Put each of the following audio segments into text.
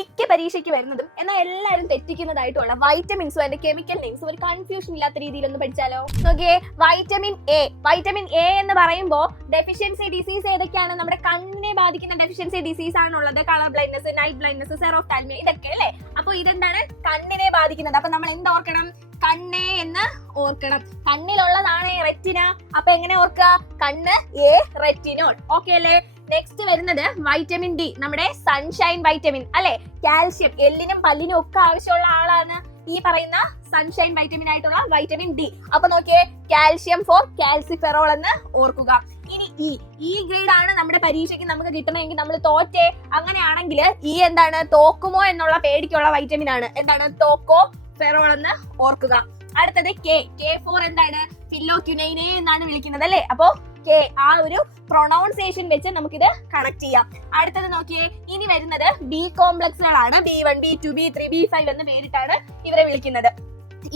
മിക്ക പരീക്ഷയ്ക്ക് വരുന്നതും എന്നാൽ എല്ലാവരും തെറ്റിക്കുന്നതായിട്ടുള്ള വൈറ്റമിൻസും അതിന്റെ കെമിക്കൽ നെയിംസും ഒരു കൺഫ്യൂഷൻ ഇല്ലാത്ത രീതിയിൽ ഒന്ന് പഠിച്ചാലോ. നോക്കിയേ, വൈറ്റമിൻ എ എന്ന് പറയുമ്പോൾ ഡെഫിഷ്യൻസി ഡിസീസ് ഏതൊക്കെയാണ്? നമ്മുടെ കണ്ണിനെ ബാധിക്കുന്ന ഡെഫിഷ്യൻസി ഡിസീസ് ആണുള്ളത്. കളർ ബ്ലൈൻഡ്നെസ്, നൈറ്റ് ബ്ലൈൻഡ്നെസ്, സെറോഫ്താൽമിയ, ഇതൊക്കെ അല്ലേ. അപ്പൊ ഇതെന്താണ്? കണ്ണിനെ ബാധിക്കുന്നത്. അപ്പൊ നമ്മൾ എന്ത് ഓർക്കണം? കണ്ണ് എന്ന് ഓർക്കണം. കണ്ണിലുള്ളതാണ് റെറ്റിന. അപ്പൊ എങ്ങനെ ഓർക്കുക? കണ്ണ് എ, റെറ്റിനോൾ. ഓക്കെ അല്ലേ? നെക്സ്റ്റ് വരുന്നത് വൈറ്റമിൻ ഡി, നമ്മുടെ സൺഷൈൻ വൈറ്റമിൻ അല്ലെ. കാൽഷ്യം, എല്ലിനും പല്ലിനും ഒക്കെ ആവശ്യമുള്ള ആളാണ് ഈ പറയുന്ന സൺഷൈൻ വൈറ്റമിൻ ആയിട്ടുള്ള വൈറ്റമിൻ ഡി. അപ്പൊ നോക്കിയേ, കാൽഷ്യം ഫോർ കാൽസിഫെറോൾ എന്ന് ഓർക്കുക. ഇനി ഈ ഗ്രേഡ് ആണ് നമ്മുടെ പരീക്ഷയ്ക്ക് നമുക്ക് കിട്ടണമെങ്കിൽ നമ്മൾ തോറ്റേ. അങ്ങനെയാണെങ്കിൽ ഈ എന്താണ്? തോക്കുമോ എന്നുള്ള പേടിക്കുള്ള വൈറ്റമിൻ ആണ്. എന്താണ്? തോക്കോ ഫെറോൾ എന്ന് ഓർക്കുക. അടുത്തത് കെ ഫോർ എന്താണ്? ഫില്ലോക്യുനൈനെ എന്നാണ് വിളിക്കുന്നത് അല്ലെ. അപ്പോ കെ, ആ ഒരു പ്രൊണൗൺസിയേഷൻ വെച്ച് നമുക്കിത് കണക്ട് ചെയ്യാം. അടുത്തത് നോക്കിയേ, ഇനി വരുന്നത് B കോംപ്ലക്സുകളാണ്. B1, B2, B3, B5 എന്ന് പേരിട്ടാണ് ഇവരെ വിളിക്കുന്നത്.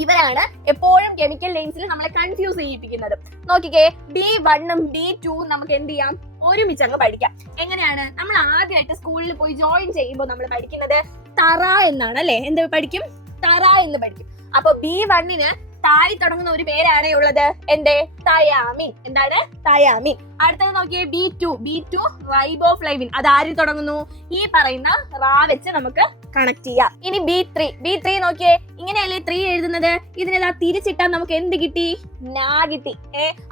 ഇവരാണ് എപ്പോഴും കെമിക്കൽ നെയിംസിൽ നമ്മളെ കൺഫ്യൂസ് ചെയ്യിപ്പിക്കുന്നത്. നോക്കിക്കേ, B1ഉം B2ഉം നമുക്ക് എന്ത് ചെയ്യാം? ഒരുമിച്ച് അങ്ങ് പഠിക്കാം. എങ്ങനെയാണ്? നമ്മൾ ആദ്യമായിട്ട് സ്കൂളിൽ പോയി ജോയിൻ ചെയ്യുമ്പോൾ നമ്മൾ പഠിക്കുന്നത് തറ എന്നാണ് അല്ലെ. എന്ത് പഠിക്കും? തറ എന്ന് പഠിക്കും. അപ്പൊ B1ന് താഴെ തുടങ്ങുന്ന ഒരു പേരാണ് ഉള്ളത്. എന്റെ തയാമിൻ. എന്താണ്? തയാമിൻ. അടുത്തത് നോക്കിയേ, B2 റൈബോഫ്ലേവിൻ. അത് ആര് തുടങ്ങുന്നു? ഈ പറയുന്ന റാ വെച്ച് നമുക്ക് കണക്ട് ചെയ്യാം. ഇനി B3 നോക്കിയേ, ഇങ്ങനെയല്ലേ 3 എഴുതുന്നത്. ഇതിനെതാ തിരിച്ചിട്ടാൽ നമുക്ക് എന്ത് കിട്ടി? നാ കിട്ടി.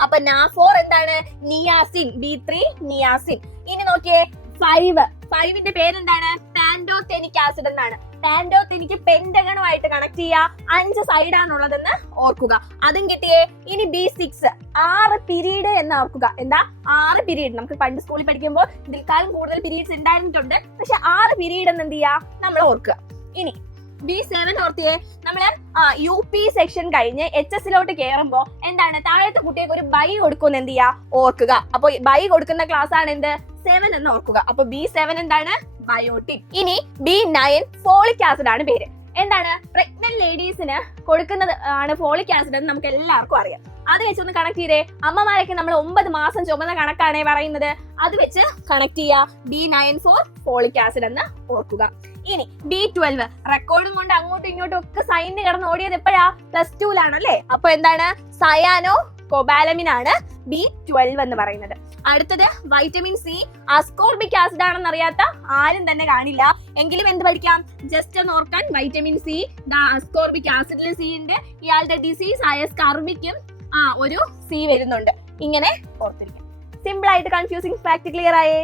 അപ്പൊ Na4 എന്താണ്? നിയാസിൻ. B3 niacin. ഇനി നോക്കിയേ, 5ന്റെ പേരെന്താണ്? പാൻഡോതെനിക് ആസിഡ് എന്നാണ്. പാൻഡോതെനിക് പെന്റഗണുമായിട്ട് കണക്ട് ചെയ്യുക. 5 സൈഡാണുള്ളതെന്ന് ഓർക്കുക. അതും കിട്ടിയേ. ഇനി B6 6 പീരീഡ് എന്ന് ഓർക്കുക. എന്താ? 6 പീരീഡ്. നമുക്ക് പണ്ട് സ്കൂളിൽ പഠിക്കുമ്പോൾ ഇതിൽക്കാലം കൂടുതൽ പീരീഡ്സ് ഉണ്ടായിരുന്നിട്ടുണ്ട്. പക്ഷെ 6 പീരീഡ് എന്ന് എന്ത് ചെയ്യുക? നമ്മൾ ഓർക്കുക. ഇനി B7 ഓർത്തിയേ, നമ്മള് UP സെക്ഷൻ കഴിഞ്ഞ് HS കയറുമ്പോ എന്താണ്? താഴത്തെ കുട്ടികൾക്ക് ഒരു ബൈ കൊടുക്കുമെന്ന് എന്ത് ചെയ്യാ? ഓർക്കുക. അപ്പൊ ബൈ കൊടുക്കുന്ന ക്ലാസ് ആണ് എന്ത്? 7 എന്ന് ഓർക്കുക. അപ്പൊ B7 എന്താണ്? ബയോട്ടിക്. ഇനി B9 ഫോളിക് ആസിഡ് ആണ് പേര്. എന്താണ്? പ്രഗ്നന്റ് ലേഡീസിന് കൊടുക്കുന്നത് ആണ് ഫോളിക് ആസിഡ് എന്ന് നമുക്ക് എല്ലാവർക്കും അറിയാം. അത് വെച്ചൊന്ന് കണക്ട് ചെയ്തേ. അമ്മമാരൊക്കെ നമ്മൾ 9 മാസം ചുമന്ന കണക്കാണേ പറയുന്നത്. അത് വെച്ച് കണക്ട് ചെയ്യുക. B9 ഫോർ ഫോളിക് ആസിഡ് എന്ന് ഓർക്കുക. ഇനി B12 റെക്കോർഡും കൊണ്ട് അങ്ങോട്ടും ഇങ്ങോട്ടും ഒക്കെ സൈനിന് കിടന്ന് ഓടിയത് എപ്പോഴാ? +2 അല്ലേ. അപ്പൊ എന്താണ്? സയാനോ കൊബാലമിൻ ആണ് B12 എന്ന് പറയുന്നത്. അടുത്തത് വൈറ്റമിൻ സി. അസ്കോർബിക് ആസിഡ് ആണെന്ന് അറിയാത്ത ആരും തന്നെ കാണില്ല. എങ്കിലും എന്ത് പഠിക്കാം? ജസ്റ്റ് ഒന്ന് ഓർക്കാൻ, വൈറ്റമിൻ സി, അസ്കോർബിക് ആസിഡിൽ സി ഉണ്ട്. ഇയാളുടെ ഡിസീസ് ആയ സ്കർവിക്കും ഒരു സി വരുന്നുണ്ട്. ഇങ്ങനെ ഓർത്തിരിക്കാം. സിമ്പിൾ ആയിട്ട് കൺഫ്യൂസിംഗ് ഫാക്ട് ക്ലിയർ ആയേ.